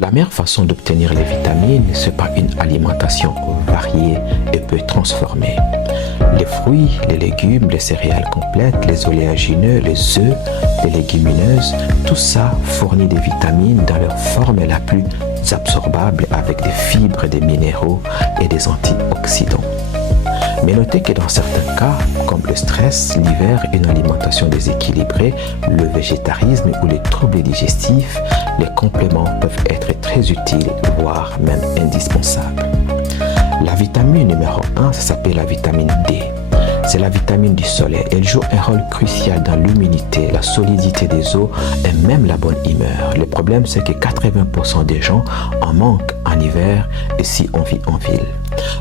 La meilleure façon d'obtenir les vitamines, c'est par une alimentation variée et peu transformée. Les fruits, les légumes, les céréales complètes, les oléagineux, les œufs, les légumineuses, tout ça fournit des vitamines dans leur forme la plus absorbable avec des fibres, des minéraux et des antioxydants. Mais notez que dans certains cas, comme le stress, l'hiver, une alimentation déséquilibrée, le végétarisme ou les troubles digestifs, les compléments peuvent être très utiles, voire même indispensables. La vitamine numéro 1, ça s'appelle la vitamine D. C'est la vitamine du soleil. Elle joue un rôle crucial dans l'immunité, la solidité des os et même la bonne humeur. Le problème, c'est que 80% des gens en manquent en hiver et si on vit en ville.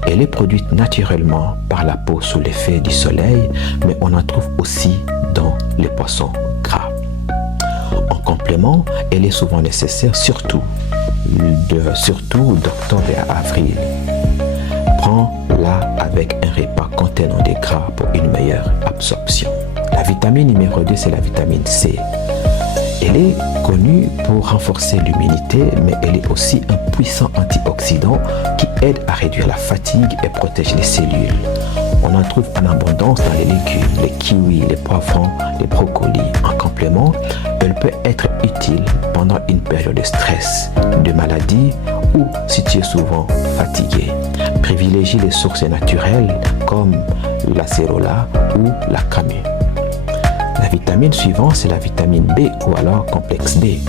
Elle est produite naturellement par la peau sous l'effet du soleil, mais on en trouve aussi dans les poissons gras. En complément, elle est souvent nécessaire, surtout d'octobre à avril. Prends-la avec un repas contenant des gras pour une meilleure absorption. La vitamine numéro 2, c'est la vitamine C. Elle est connue pour renforcer l'immunité, mais elle est aussi un puissant antioxydant qui aide à réduire la fatigue et protège les cellules. On en trouve en abondance dans les légumes, les kiwis, les poivrons, les brocolis. En complément, elle peut être utile pendant une période de stress, de maladie ou si tu es souvent fatigué. Privilégie les sources naturelles comme l'acérola ou la camu. La vitamine suivante, c'est la vitamine B ou alors complexe B.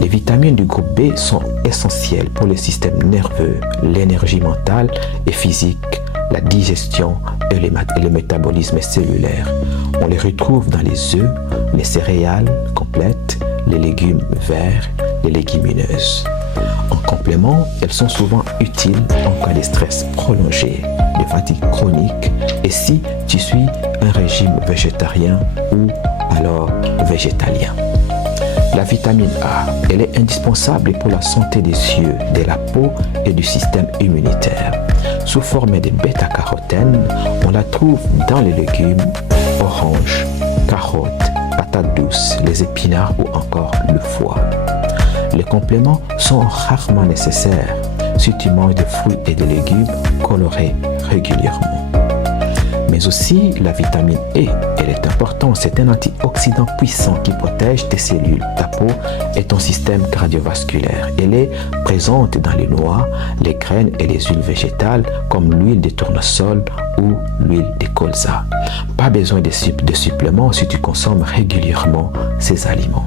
Les vitamines du groupe B sont essentielles pour le système nerveux, l'énergie mentale et physique, la digestion et le métabolisme cellulaire. On les retrouve dans les œufs, les céréales complètes, les légumes verts, les légumineuses. En complément, elles sont souvent utiles en cas de stress prolongé, de fatigue chronique et si tu suis un régime végétarien ou alors végétalien. La vitamine A, elle est indispensable pour la santé des yeux, de la peau et du système immunitaire. Sous forme de bêta-carotène, on la trouve dans les légumes, oranges, carottes, patates douces, les épinards ou encore le foie. Les compléments sont rarement nécessaires si tu manges des fruits et des légumes colorés régulièrement. Mais aussi la vitamine E, elle est importante, c'est un antioxydant puissant qui protège tes cellules, ta peau et ton système cardiovasculaire. Elle est présente dans les noix, les graines et les huiles végétales comme l'huile de tournesol ou l'huile de colza. Pas besoin de suppléments si tu consommes régulièrement ces aliments.